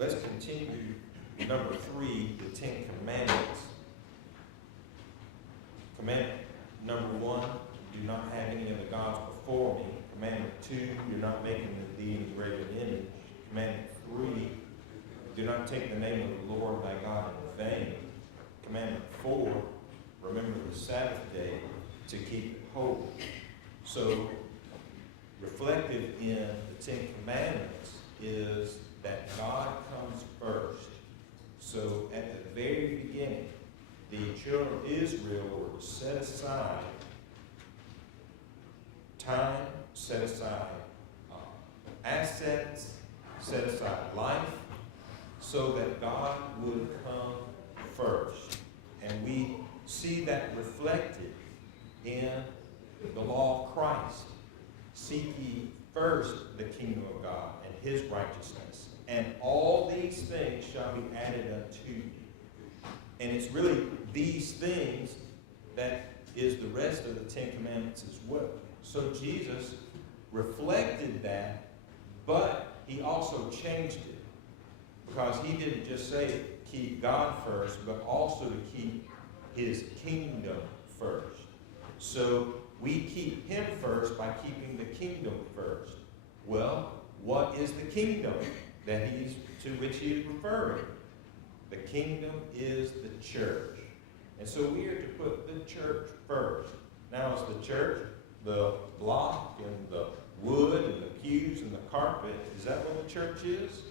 Let's continue. Number 3, the 10 Commandments. Commandment number 1, do not have any other gods before me. Commandment 2, do not make thee any graven image. Commandment 3, do not take the name of the Lord thy God in vain. Commandment 4, remember the Sabbath day to keep it holy. So, reflected in the 10 Commandments is that God comes first. So, at the very beginning, the children of Israel were to set aside time, set aside assets, set aside life, so that God would come first. And we see that reflected in the law of Christ. Seek ye first the kingdom of God and his righteousness, and all these things shall be added unto you. And it's really these things that is the rest of the 10 Commandments as well. So Jesus reflected that, but he also changed it. Because he didn't just say keep God first, but also to keep his kingdom first. So we keep him first by keeping the kingdom first. Well, what is the kingdom that to which he is referring? The kingdom is the church. And so we are to put the church first. Now, is the church the block and the wood and the pews and the carpet? Is that what the church is?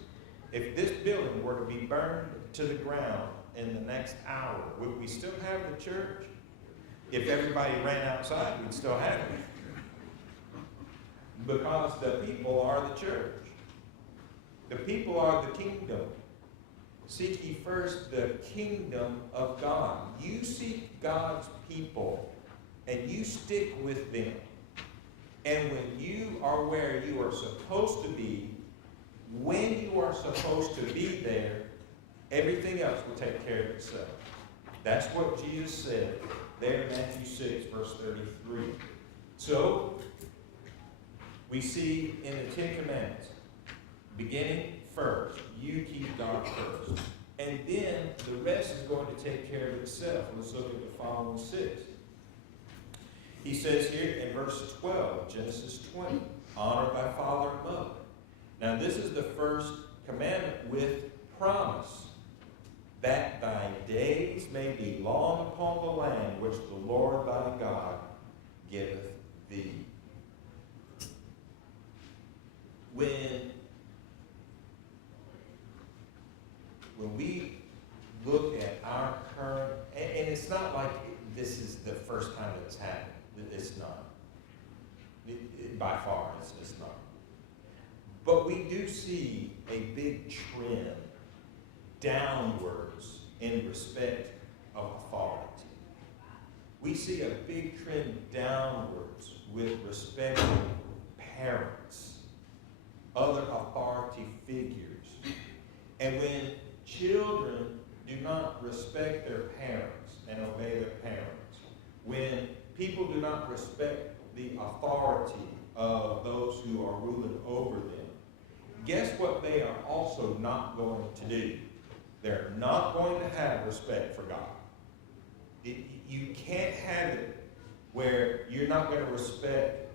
If this building were to be burned to the ground in the next hour, would we still have the church? If everybody ran outside, we'd still have it. Because the people are the church. The people are the kingdom. Seek ye first the kingdom of God. You seek God's people, and you stick with them. And when you are where you are supposed to be, when you are supposed to be there, everything else will take care of itself. That's what Jesus said there in Matthew 6, verse 33. So, we see in the 10 Commandments, beginning first, you keep God first. And then the rest is going to take care of itself. Let's look at the following 6. He says here in verse 12, Genesis 20, honor thy father and mother. Now this is the first commandment with promise, that thy days may be long upon the land which the Lord thy God giveth thee. When we look at our current, and it's not like this is the first time it's happened. It's not. By far, it's not. But we do see a big trend downwards in respect of authority. We see a big trend downwards with respect to parents, other authority figures. And when children do not respect their parents and obey their parents, when people do not respect the authority of those who are ruling over them, guess what they are also not going to do? They're not going to have respect for God. You can't have it where you're not going to respect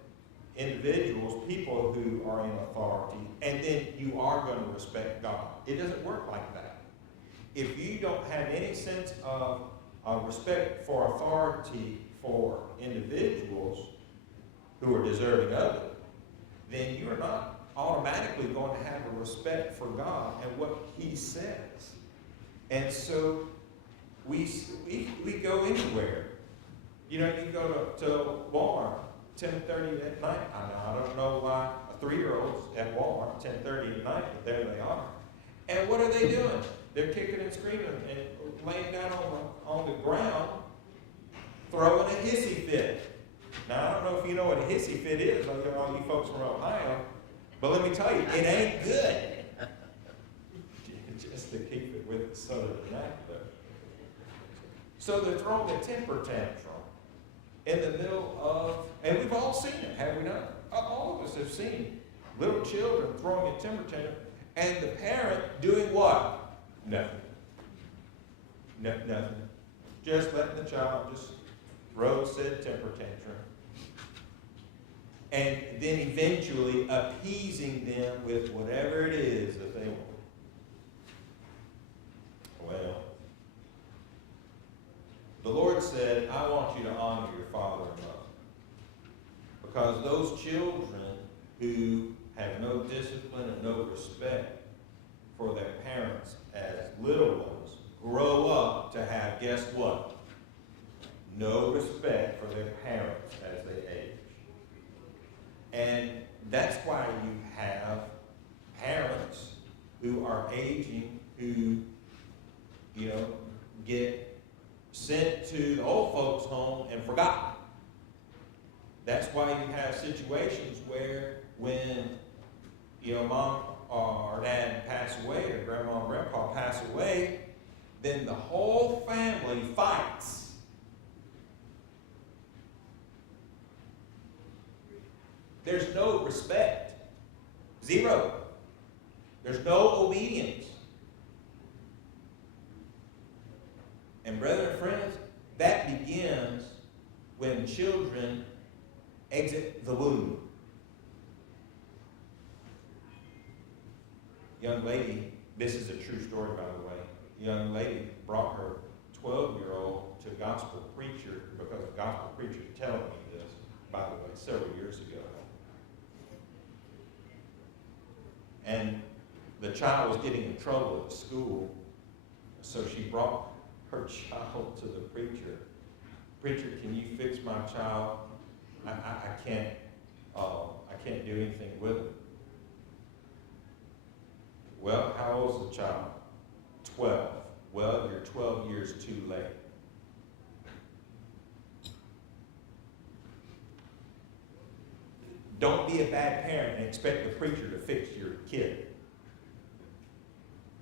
individuals, people who are in authority, and then you are going to respect God. It doesn't work like that. If you don't have any sense of respect for authority for individuals who are deserving of it, then you're not automatically going to have a respect for God and what he says. And so we go anywhere. You know, you go to Walmart 10:30 at night. I don't know why a 3-year-old's at Walmart 10:30 at night, but there they are. And what are they doing? They're kicking and screaming and laying down on the ground, throwing a hissy fit. Now, I don't know if you know what a hissy fit is, all you folks from Ohio, but let me tell you, it ain't good. Just to keep it with the southern vernacular. So they're throwing a temper tantrum in the middle of, and we've all seen it, have we not? All of us have seen little children throwing a temper tantrum. And the parent doing what? Nothing. Nothing. Just letting the child just throw said temper tantrum. And then eventually appeasing them with whatever it is that they want. Well, the Lord said, I want you to honor your father and mother. Because those children who have no discipline and no respect for their parents as little ones grow up to have, guess what? No respect for their parents as they age. And that's why you have parents who are aging who, get sent to the old folks' home and forgotten. That's why you have situations where when, mom or dad pass away or grandma and grandpa pass away, then the whole family fights. There's no respect. Zero. There's no obedience. And brethren and friends, that begins when children exit the womb. Young lady, this is a true story by the way, young lady brought her 12-year-old to a gospel preacher because a gospel preacher telling me this, by the way, several years ago. And the child was getting in trouble at school, so she brought her child to the preacher. Preacher, can you fix my child? I can't do anything with him. Well, how old's the child? 12. Well, you're 12 years too late. Don't be a bad parent and expect the preacher to fix your kid.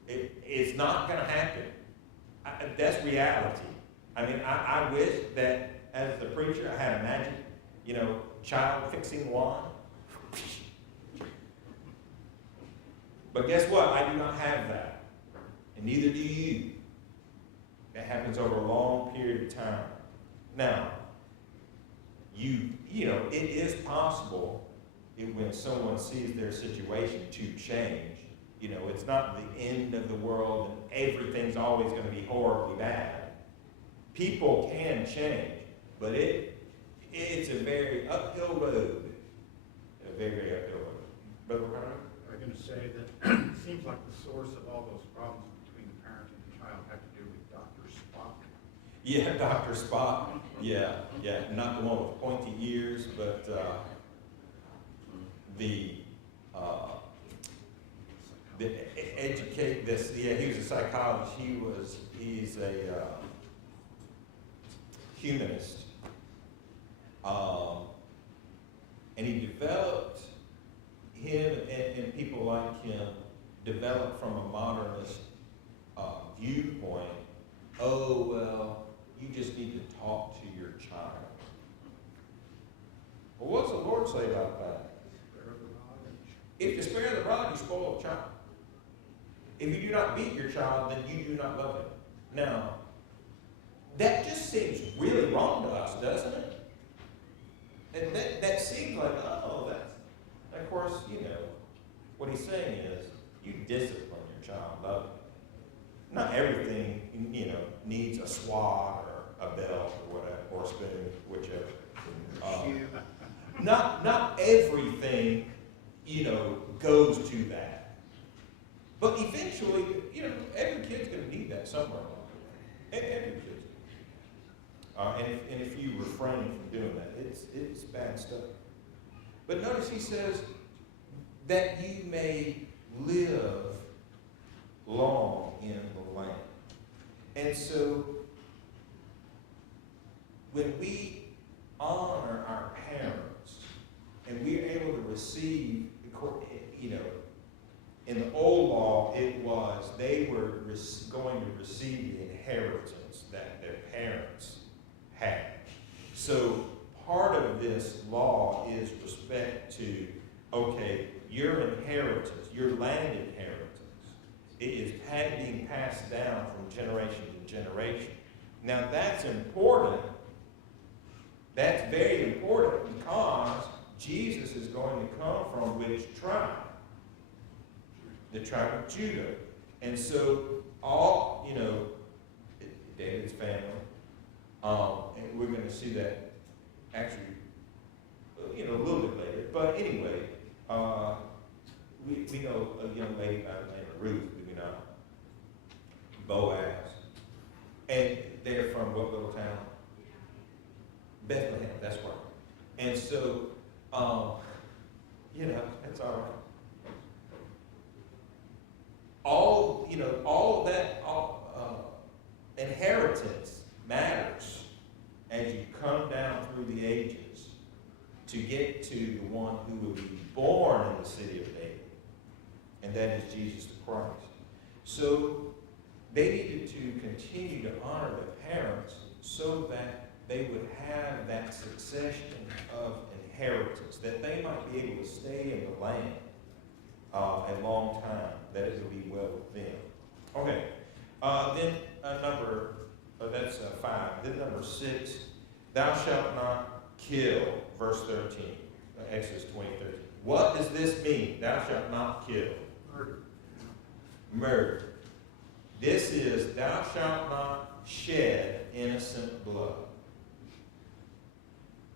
It's not going to happen. That's reality. I wish that as the preacher I had a magic, child fixing wand. But guess what? I do not have that. And neither do you. That happens over a long period of time. Now, it is possible when someone sees their situation to change. It's not the end of the world and everything's always going to be horribly bad. People can change, but it's a very uphill road. A very, very uphill road. Brother Ryan? I'm going to say that it seems like the source of all those problems between the parent and the child have to do with Dr. Spock. Yeah, Dr. Spock. Yeah. Not the one with pointy ears, but educate this. Yeah, he was a psychologist. He's a humanist, and he developed him and people like him developed from a modernist viewpoint. Oh well, you just need to talk to your child. Well, what's the Lord say about that? If you spare the rod, you spoil the child. If you do not beat your child, then you do not love him. Now, that just seems really wrong to us, doesn't it? And that seems like, of course, what he's saying is, you discipline your child, love him. Not everything, needs a swat or a belt or whatever, or a spoon, whichever. Not everything, goes to that. But eventually, every kid's going to need that somewhere along the way. Every kid's. And if you refrain from doing that, it's bad stuff. But notice he says that you may live long in the land. And so when we honor our parents and we're able to receive, in the old law, it was they were going to receive the inheritance that their parents had. So part of this law is respect to, your inheritance, your land inheritance being passed down from generation to generation. Now that's important. That's very important because Jesus is going to come from which tribe? The tribe of Judah. And so all, David's family, and we're going to see that actually, a little bit later. But anyway, we know a young lady by the name of Ruth, Boaz. And they're from what little town? Bethlehem, that's right. And so, that's all right. All that inheritance matters as you come down through the ages to get to the one who will be born in the city of David, and that is Jesus the Christ. So they needed to continue to honor their parents so that they would have that succession of inheritance, that they might be able to stay in the land a long time, that it would be well with them. Okay, then that's 5. Then number 6, thou shalt not kill, verse 13, Exodus 20:13. What does this mean? Thou shalt not kill. Murder. This is, thou shalt not shed innocent blood.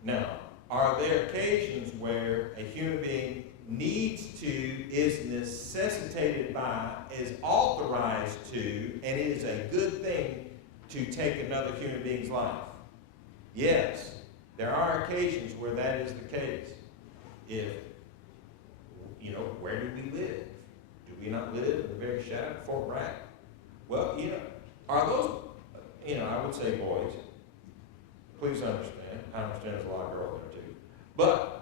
Now, are there occasions where a human being is necessitated by, is authorized to, and it is a good thing to take another human being's life? Yes, there are occasions where that is the case. If, where do we live? Do we not live in the very shadow of Fort Bragg? Well, are those, I would say boys, please understand, I understand there's a lot of girls there too, but,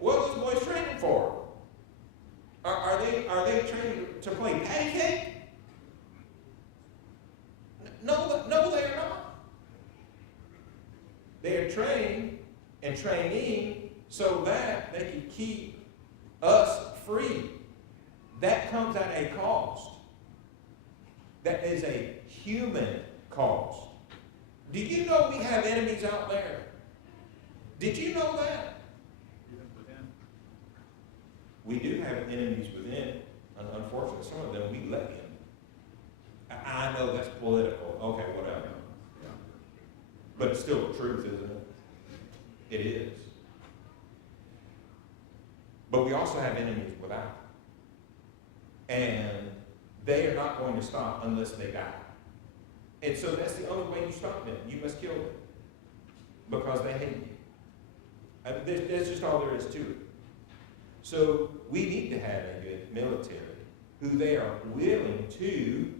what are those boys training for? Are they training to play patty cake? No, they are not. They are trained and training so that they can keep us free. That comes at a cost. That is a human cost. Do you know we have enemies out there? Did you know that? We do have enemies within, and unfortunately, some of them we let in. I know that's political. Okay, whatever. But it's still the truth, isn't it? It is. But we also have enemies without. And they are not going to stop unless they die. And so that's the only way you stop them. You must kill them. Because they hate you. That's just all there is to it. So we need to have a good military who they are willing to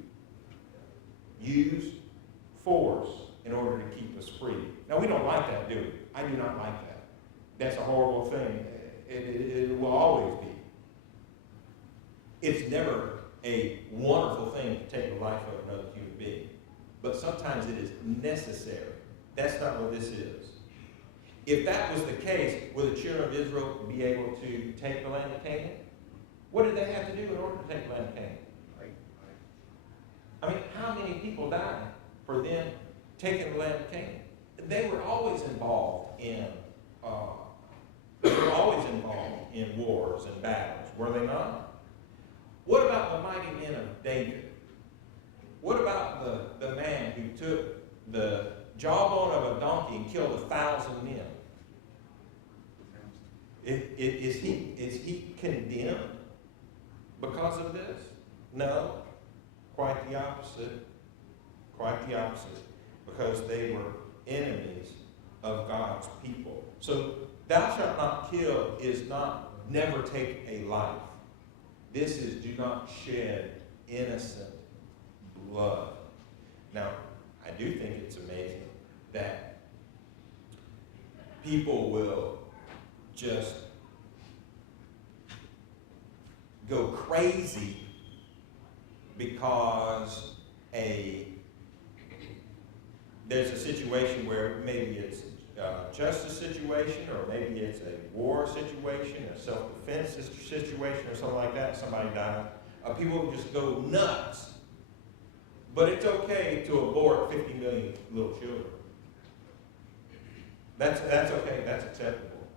use force in order to keep us free. Now, we don't like that, do we? I do not like that. That's a horrible thing. It will always be. It's never a wonderful thing to take the life of another human being. But sometimes it is necessary. That's not what this is. If that was the case, would the children of Israel be able to take the land of Canaan? What did they have to do in order to take the land of Canaan? I mean, how many people died for them taking the land of Canaan? They were always involved in wars and battles, were they not? What about the mighty men of David? What about the man who took the jawbone of a donkey and killed 1,000 men? Is he condemned because of this? No. Quite the opposite. Quite the opposite. Because they were enemies of God's people. So, thou shalt not kill is not never take a life. This is do not shed innocent blood. Now, I do think it's amazing that people will just go crazy because there's a situation where maybe it's a justice situation, or maybe it's a war situation, a self-defense situation, or something like that. Somebody died. People will just go nuts. But it's okay to abort 50 million little children. That's okay. That's acceptable.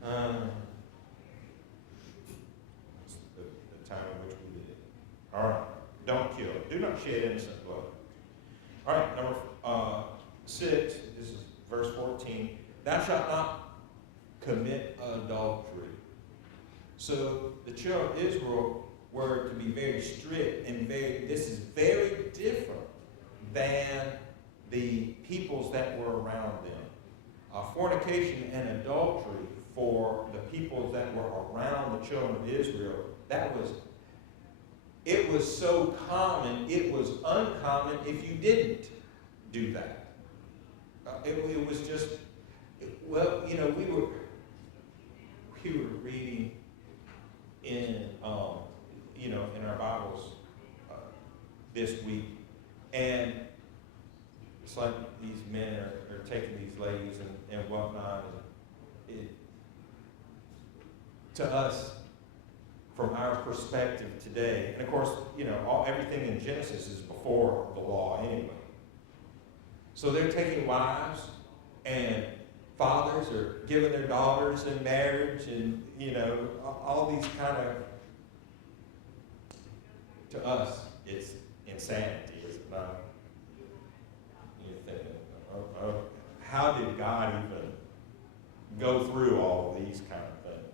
The time in which we did it. All right. Don't kill. Do not shed innocent blood. All right. Number 6. This is verse 14. Thou shalt not commit adultery. So the children of Israel were to be very strict and this is very different than the peoples that were around them. Fornication and adultery for the peoples that were around the children of Israel, it was so common, it was uncommon if you didn't do that. It was just, we were reading in our Bibles this week, and it's like these men are taking these ladies and whatnot, and to us, from our perspective today, and of course, everything in Genesis is before the law anyway. So they're taking wives, and fathers are giving their daughters in marriage, and all these kind of. To us, it's insanity. It's not. You're thinking, how did God even go through all of these kind of things?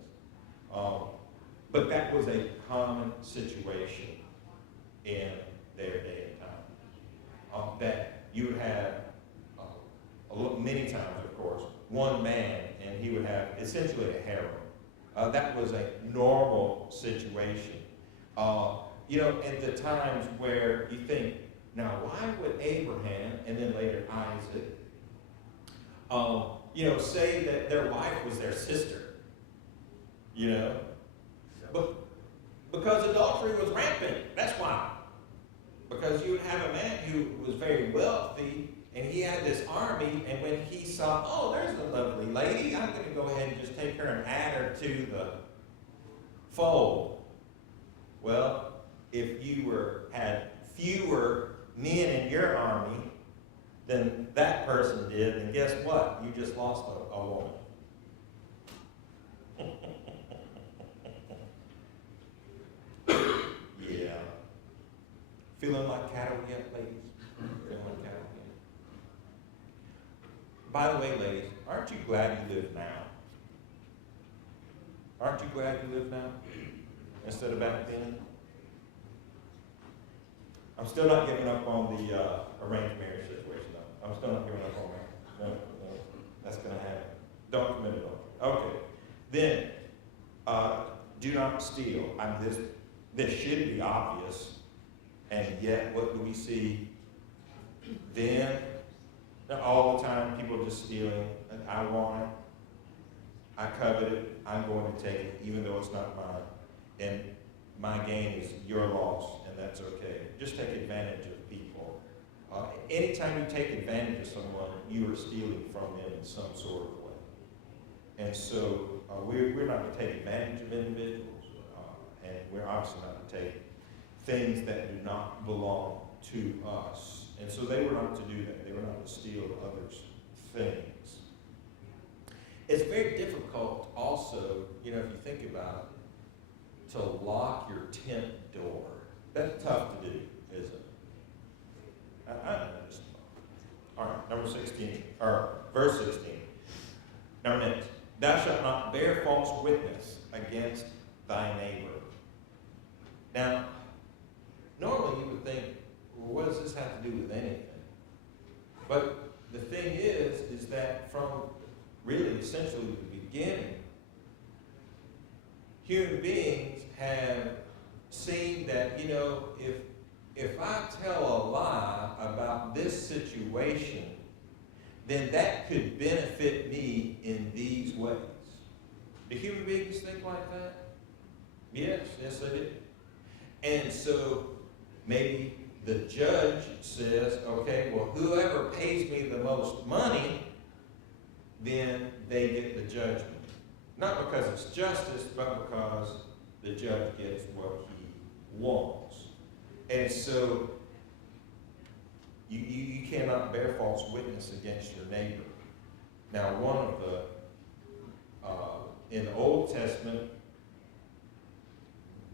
But that was a common situation in their day and time. That you would have, many times, of course, one man, and he would have essentially a harem. That was a normal situation. At the times where you think, now why would Abraham, and then later Isaac, say that their wife was their sister? But because adultery was rampant, that's why. Because you would have a man who was very wealthy, and he had this army, and when he saw, oh, there's a lovely lady, I'm going to go ahead and just take her and add her to the fold. Well, if you had fewer men in your army than that person did, then guess what? You just lost a woman. Yeah. Feeling like cattle yet, ladies? Feeling like cattle yet? By the way, ladies, aren't you glad you live now? Aren't you glad you live now instead of back then? I'm still not giving up on the arranged marriage situation, though. I'm still not giving up on that. No, that's going to happen. Don't commit adultery. Okay. Then, do not steal. This should be obvious, and yet what do we see? Then, all the time, people are just stealing. I want it. I covet it. I'm going to take it, even though it's not mine. And my gain is your loss, and that's okay. Just take advantage of people. Anytime you take advantage of someone, you are stealing from them in some sort of way. And so we're not to take advantage of individuals, and we're obviously not to take things that do not belong to us. And so they were not to do that. They were not to steal others' things. It's very difficult also, if you think about it, to lock your tent door. That's tough to do, isn't it? I understand. All right, number 16, or verse 16. Number next. Thou shalt not bear false witness against thy neighbor. Now, normally you would think, well, what does this have to do with anything? But the thing is that from really essentially the beginning, human beings have seen that, if I tell a lie about this situation, then that could benefit me in these ways. Do human beings think like that? Yes, they do. And so maybe the judge says, okay, well, whoever pays me the most money, then they get the judgment. Not because it's justice, but because the judge gets what he wants. And so you cannot bear false witness against your neighbor. Now, one of the, in the Old Testament,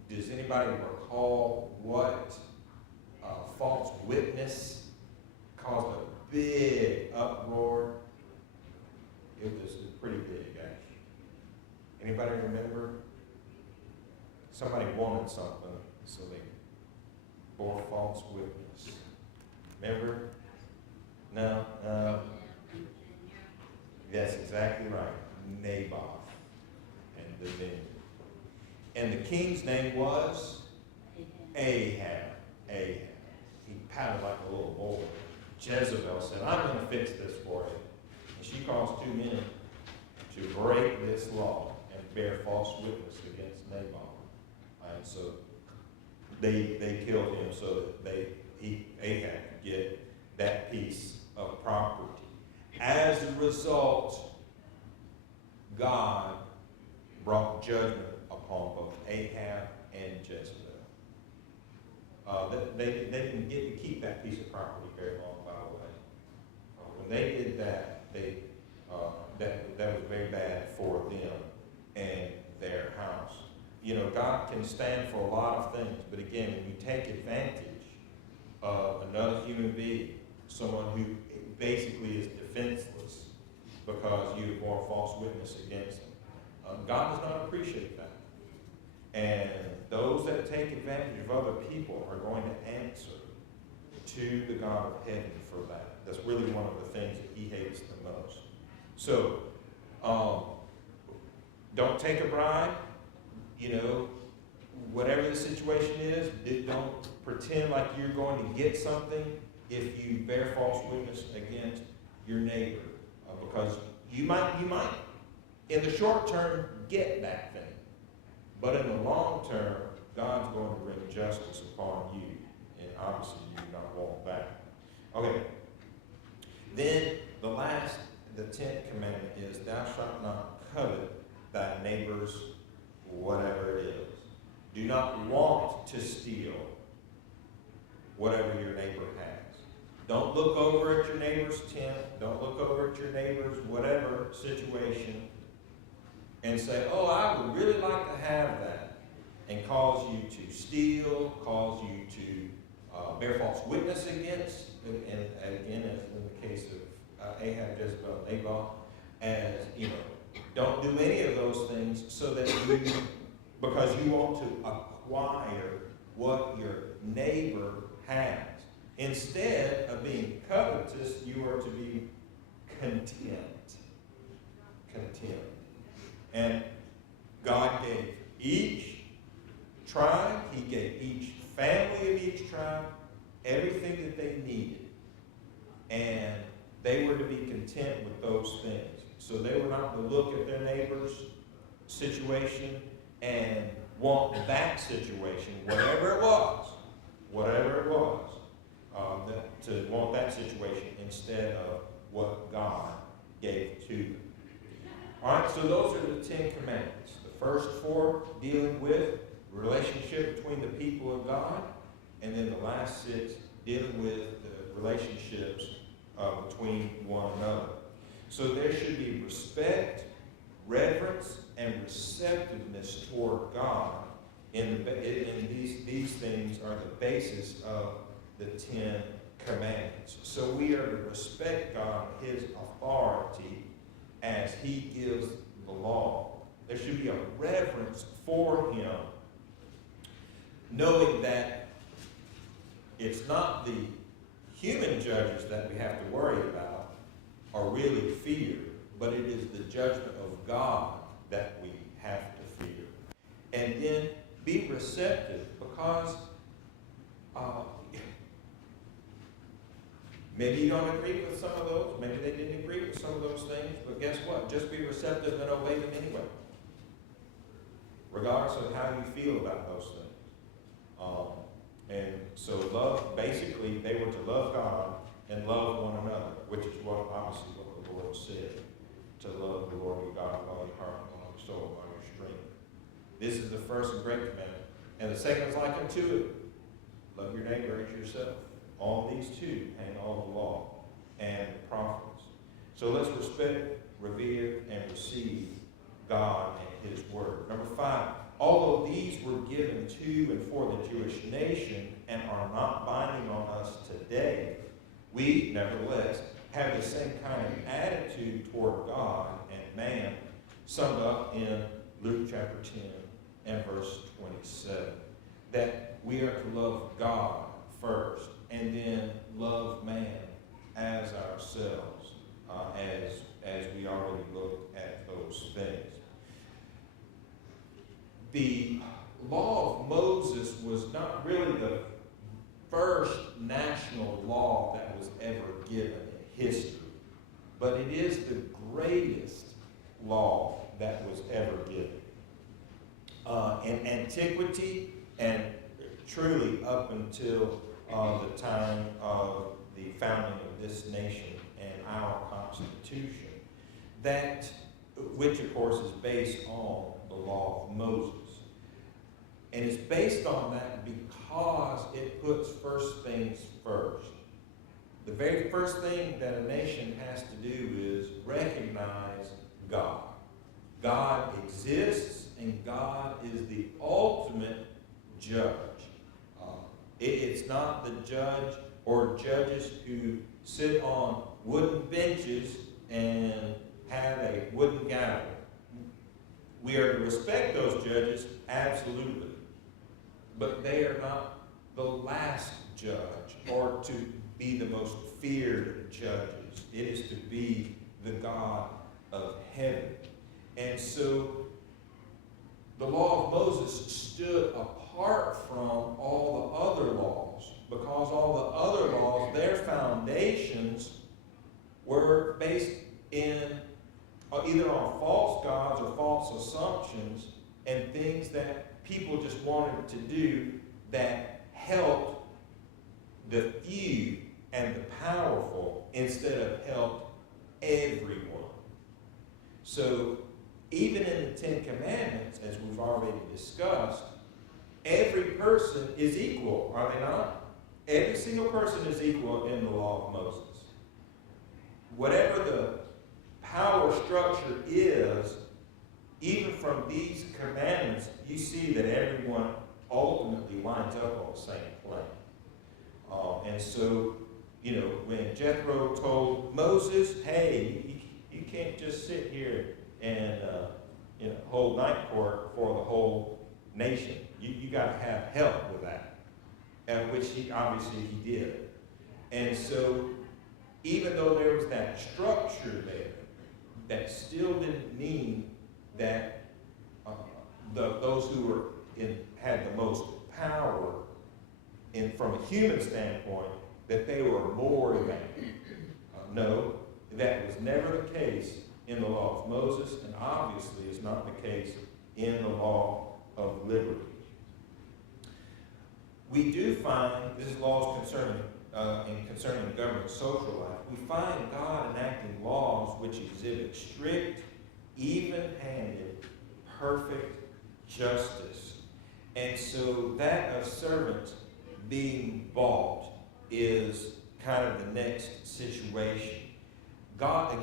does anybody recall what false witness caused a big uproar? It was pretty big, actually. Anybody remember? Somebody wanted something, so they bore false witness. Remember? No? That's exactly right. Naboth and the vineyard. And the king's name was Ahab. Ahab. He pouted like a little boy. Jezebel said, I'm going to fix this for you. And she caused 2 men to break this law and bear false witness against Naboth. And so they killed him so that Ahab could get that piece of property. As a result, God brought judgment upon both Ahab and Jezebel. They didn't get to keep that piece of property very long, by the way. When they did that, that was very bad for them and their house. You know, God can stand for a lot of things, but again, when you take advantage of another human being, someone who basically is defenseless because you have borne false witness against them, God does not appreciate that. And those that take advantage of other people are going to answer to the God of heaven for that. That's really one of the things that he hates the most. So, don't take a bribe. You know, whatever the situation is, don't pretend like you're going to get something if you bear false witness against your neighbor. Because you might, in the short term, get that thing. But in the long term, God's going to bring justice upon you. And obviously, you do not want that. Okay. Then, the 10th commandment is, thou shalt not covet thy neighbor's whatever it is. Do not want to steal whatever your neighbor has. Don't look over at your neighbor's tent. Don't look over at your neighbor's whatever situation and say, oh, I would really like to have that, and cause you to steal, cause you to bear false witness against, and again, as in the case of Ahab, Jezebel, Naboth, as, you know, don't do any of those things so that because you want to acquire what your neighbor has. Instead of being covetous, you are to be content. Content. And God gave each tribe, he gave each family of each tribe everything that they needed. And they were to be content with those things. So they were not to look at their neighbor's situation and want that situation, whatever it was, to want that situation instead of what God gave to them. All right, so those are the 10 commandments. The first 4 dealing with relationship between the people of God, and then the last 6 dealing with the relationships between one another. So there should be respect, reverence, and receptiveness toward God. And these things are the basis of the 10 commandments. So we are to respect God, his authority, as he gives the law. There should be a reverence for him, knowing that it's not the human judges that we have to worry about or really fear, but it is the judgment of God that we have to fear. And then be receptive, because maybe you don't agree with some of those, maybe they didn't agree with some of those things, but guess what? Just be receptive and obey them anyway, regardless of how you feel about those things. And so love, basically, they were to love God and love one another, which is obviously what the Lord said, to love the Lord your God with all your heart, all your soul, all your strength, This is the first and great commandment. And the second is like unto it. Love your neighbor as yourself. On these two hang all the law and the prophets. So let's respect, revere, and receive God and His Word. Number 5, although these were given to and for the Jewish nation and are not binding on us today, we, nevertheless, have the same kind of attitude toward God and man, summed up in Luke chapter 10 and verse 27. That we are to love God first, and then love man as ourselves, as we already looked at those things. The law of Moses was not really the first national law that was ever given in history, but it is the greatest law that was ever given. In antiquity, and truly up until the time of the founding of this nation and our Constitution, that, which of course is based on the law of Moses. And it's based on that because it puts first things first. The very first thing that a nation has to do is recognize God. God exists, and God is the ultimate judge. It's not the judge or judges who sit on wooden benches and have a wooden gavel. We are to respect those judges, absolutely. But they are not the last judge or to be the most feared judges. It is to be the God of heaven. And so the law of Moses stood apart from all the other laws, because all the other laws, their foundations were based in either on false gods or false assumptions and things that people just wanted to do that helped the few and the powerful instead of helped everyone. So even in the Ten Commandments, as we've already discussed, every person is equal, are they not? Every single person is equal in the law of Moses. Whatever the power structure is, even from these commandments, you see that everyone ultimately winds up on the same plane. And so, when Jethro told Moses, hey, you can't just sit here and hold night court for the whole nation. You got to have help with that, and which he did. And so, even though there was that structure there, that still didn't mean that those who had the most power, from a human standpoint, that they were more than. No, that was never the case in the law of Moses, and obviously is not the case in the law of liberty. We do find, this is laws concerning government social life, we find God enacting laws which exhibit strict, even-handed, perfect justice. And so that of servants being bought is kind of the next situation. God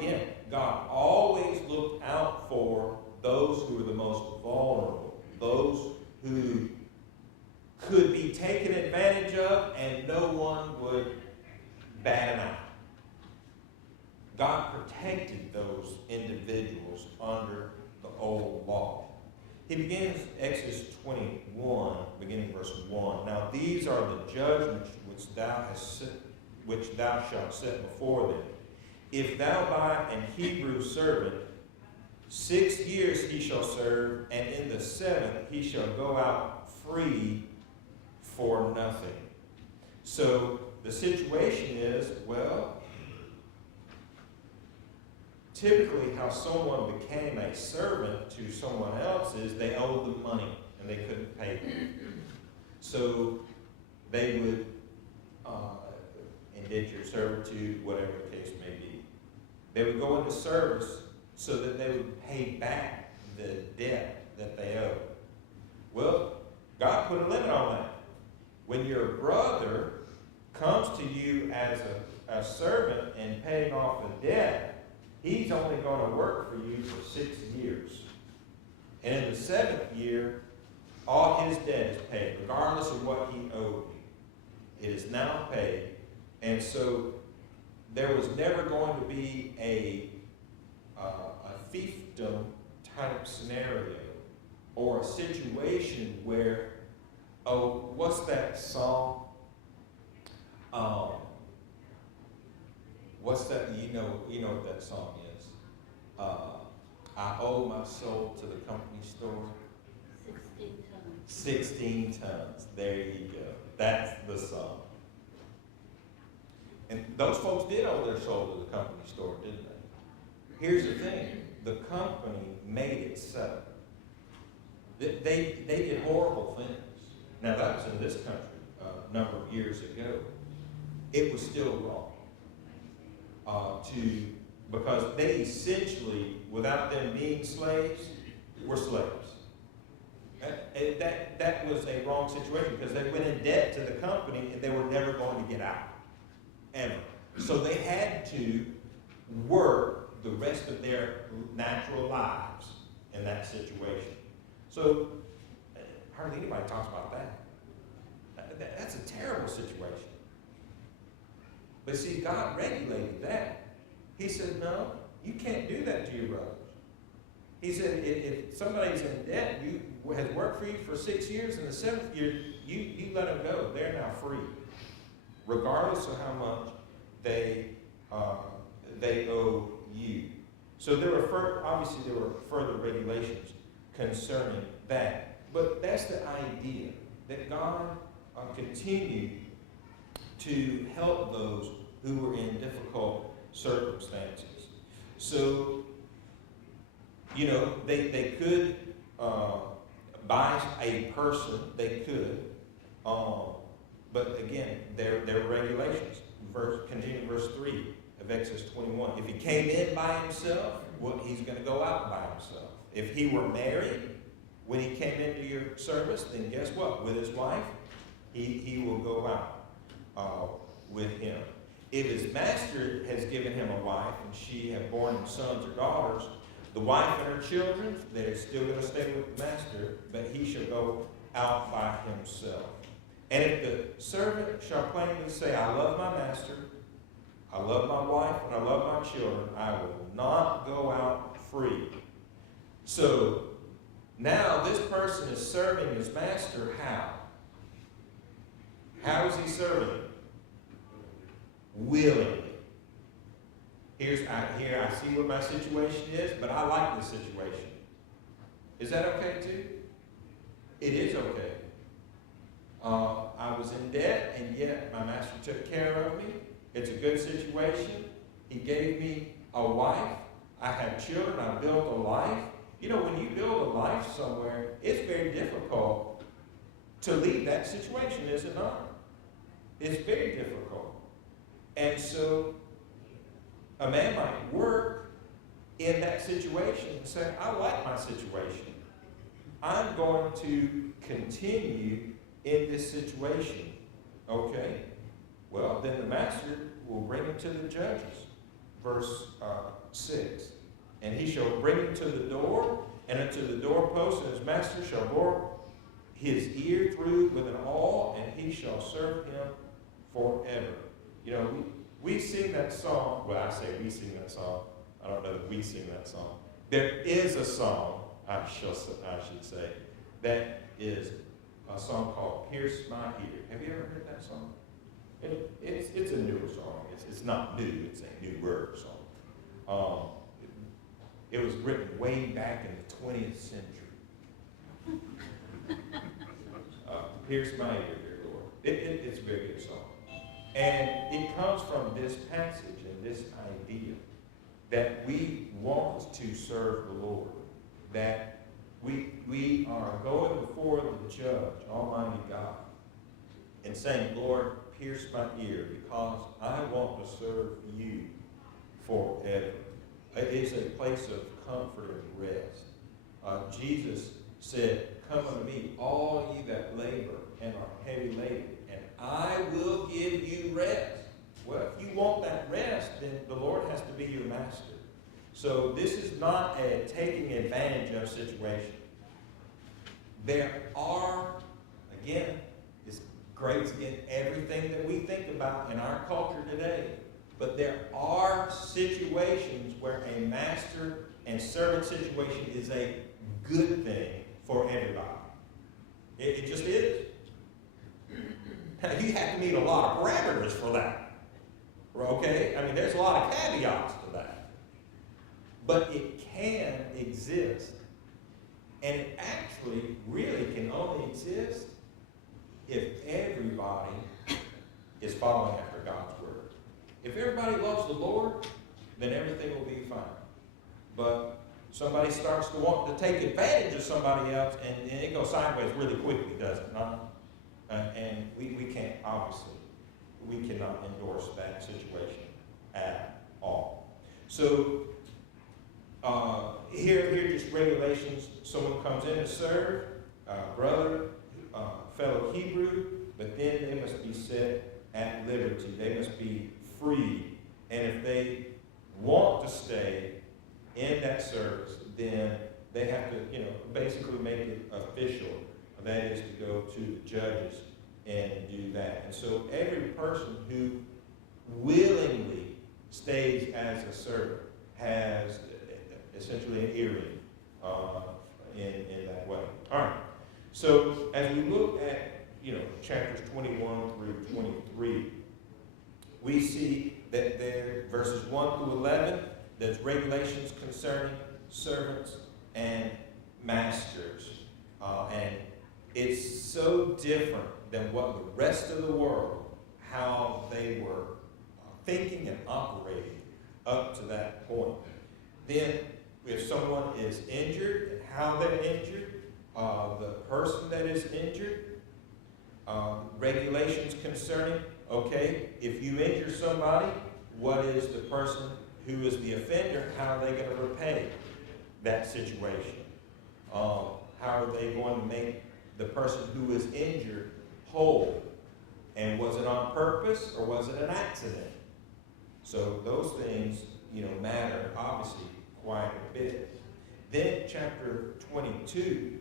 always looked out for those who were the most vulnerable, those who could be taken advantage of and no one would bat them out. God protected those individuals under the old law. He begins Exodus 21, beginning verse 1. Now these are the judgments which thou shalt set before them. If thou buy an Hebrew servant, 6 years he shall serve, and in the 7th he shall go out free for nothing. So the situation is, typically how someone became a servant to someone else is they owed them money and they couldn't pay them. So they would indenture servitude, whatever the case may be. They would go into service so that they would pay back the debt that they owed. Well, God put a limit on that. When your brother comes to you as a servant and paying off a debt, he's only going to work for you for 6 years. And in the 7th year, all his debt is paid, regardless of what he owed you. It is now paid. And so there was never going to be a fiefdom type scenario or a situation where, oh, what's that song? What's that? You know what that song is. I owe my soul to the company store. 16 tons. 16 tons. There you go. That's the song. And those folks did owe their soul to the company store, didn't they? Here's the thing. The company made it so. They did horrible things. Now, that was in this country a number of years ago. It was still wrong. Because they essentially, without them being slaves, were slaves. That was a wrong situation because they went in debt to the company and they were never going to get out. Ever. So they had to work the rest of their natural lives in that situation. So hardly anybody talks about that. That's a terrible situation. But see, God regulated that. He said, no, you can't do that to your brothers. He said, if somebody's in debt, has worked for you for 6 years, in the 7th year, you let them go. They're now free, regardless of how much they owe you. So obviously there were further regulations concerning that. But that's the idea, that God continued to help those who were in difficult circumstances. So, they could buy a person, they could, but again, there were regulations. Continue verse 3 of Exodus 21. If he came in by himself, well, he's going to go out by himself. If he were married when he came into your service, then guess what? With his wife, he will go out with him. If his master has given him a wife and she have borne him sons or daughters, the wife and her children, they're still going to stay with the master, but he shall go out by himself. And if the servant shall plainly say, I love my master, I love my wife, and I love my children, I will not go out free. So now this person is serving his master how? How is he serving him? Willingly. Here I see what my situation is, but I like this situation. Is that okay too? It is okay. I was in debt, and yet my master took care of me. It's a good situation. He gave me a wife. I have children. I built a life. When you build a life somewhere, it's very difficult to leave that situation, is it not? It's very difficult. And so a man might work in that situation and say, I like my situation. I'm going to continue in this situation. Okay? Well, then the master will bring him to the judges. Verse 6. And he shall bring him to the door, and unto the doorpost, and his master shall bore his ear through with an awl, and he shall serve him forever. We sing that song. Well, I say we sing that song. I don't know that we sing that song. There is a song, I should say, that is a song called Pierce My Ear. Have you ever heard that song? It's a newer song. It's not new. It's a newer song. It was written way back in the 20th century. Pierce my ear, dear Lord. It's a very good song. And it comes from this passage and this idea that we want to serve the Lord, that we are going before the judge, Almighty God, and saying, Lord, pierce my ear because I want to serve you forever. It is a place of comfort and rest. Jesus said, come unto me, all ye that labor and are heavy laden, and I will give you rest. Well, if you want that rest, then the Lord has to be your master. So this is not a taking advantage of situation. There are, again, this grates against everything that we think about in our culture today. But there are situations where a master and servant situation is a good thing for everybody. It just is. Now, you have to meet a lot of parameters for that. Okay? I mean, there's a lot of caveats to that. But it can exist. And it actually really can only exist if everybody is following after God's word. If everybody loves the Lord, then everything will be fine. But somebody starts to want to take advantage of somebody else, and it goes sideways really quickly, does it not? And we can't, obviously, we cannot endorse that situation at all. So, here are just regulations. Someone comes in to serve, brother, fellow Hebrew, but then they must be set at liberty. They must be free. And if they want to stay in that service, then they have to, basically make it official. That is to go to the judges and do that. And so every person who willingly stays as a servant has essentially an earring in that way. All right. So as we look at, chapters 21 through 23, we see that there, verses 1 through 11, there's regulations concerning servants and masters. And it's so different than what the rest of the world, how they were thinking and operating up to that point. Then, if someone is injured and how they're injured, the person that is injured, regulations concerning, okay, if you injure somebody, what is the person who is the offender, how are they going to repay that situation? How are they going to make the person who is injured whole? And was it on purpose or was it an accident? So those things, matter obviously quite a bit. Then chapter 22,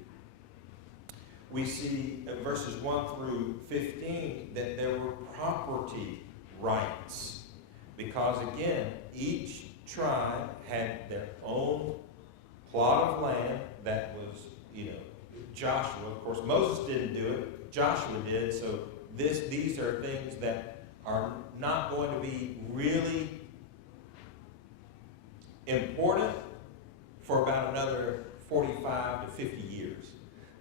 we see in verses 1 through 15 that there were property rights. Because again, each tribe had their own plot of land that was, Joshua, of course, Moses didn't do it, Joshua did, so these are things that are not going to be really important for about another 45 to 50 years.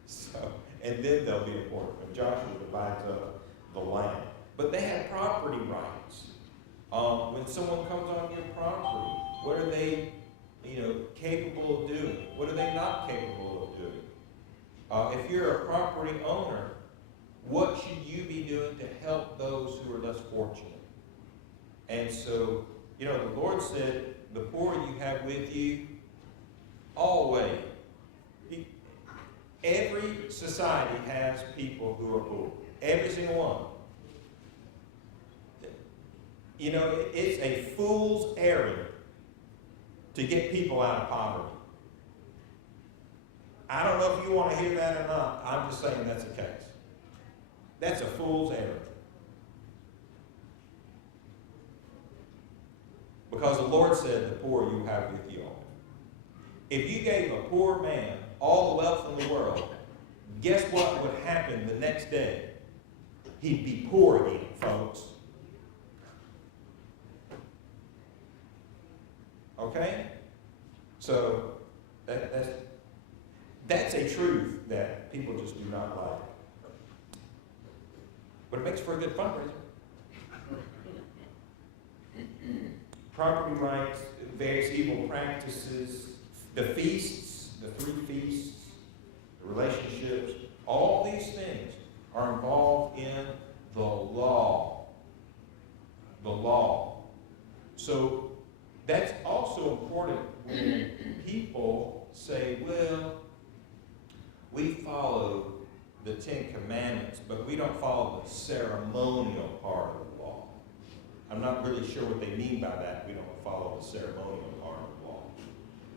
So, and then they'll be important when Joshua divides up the land. But they had property rights. When someone comes on your property, what are they, capable of doing? What are they not capable of doing? If you're a property owner, what should you be doing to help those who are less fortunate? And so, the Lord said, the poor you have with you always. Every society has people who are poor. Every single one. It's a fool's errand to get people out of poverty. I don't know if you want to hear that or not. I'm just saying that's the case. That's a fool's errand. Because the Lord said, the poor you have with you all. If you gave a poor man all the wealth in the world, guess what would happen the next day? He'd be poor again, folks. Okay? So, that's a truth that people just do not like. But it makes for a good fundraiser. Property rights, various evil practices, the feasts, the 3 feasts, the relationships, all these things are involved in the law. The law. So that's also important when people say, well, we follow don't follow the ceremonial part of the law. I'm not really sure what they mean by that. We don't follow the ceremonial part of the law.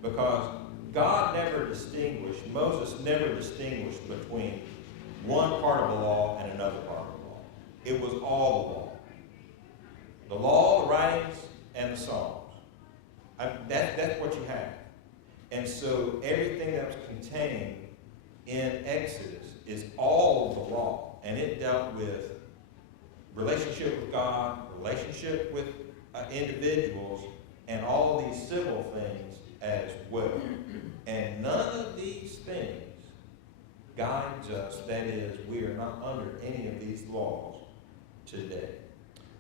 Because God never distinguished, Moses never distinguished between one part of the law and another part of the law. It was all the law. The law, the writings, and the Psalms. That's what you have. And so everything that was contained in Exodus is all the law. And it dealt with relationship with God, relationship with individuals, and all of these civil things as well. And none of these things guides us. That is, we are not under any of these laws today.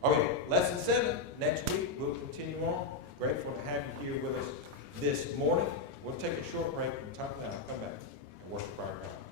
Okay, lesson 7. Next week, we'll continue on. Grateful to have you here with us this morning. We'll take a short break from talking now. Come back and worship our God.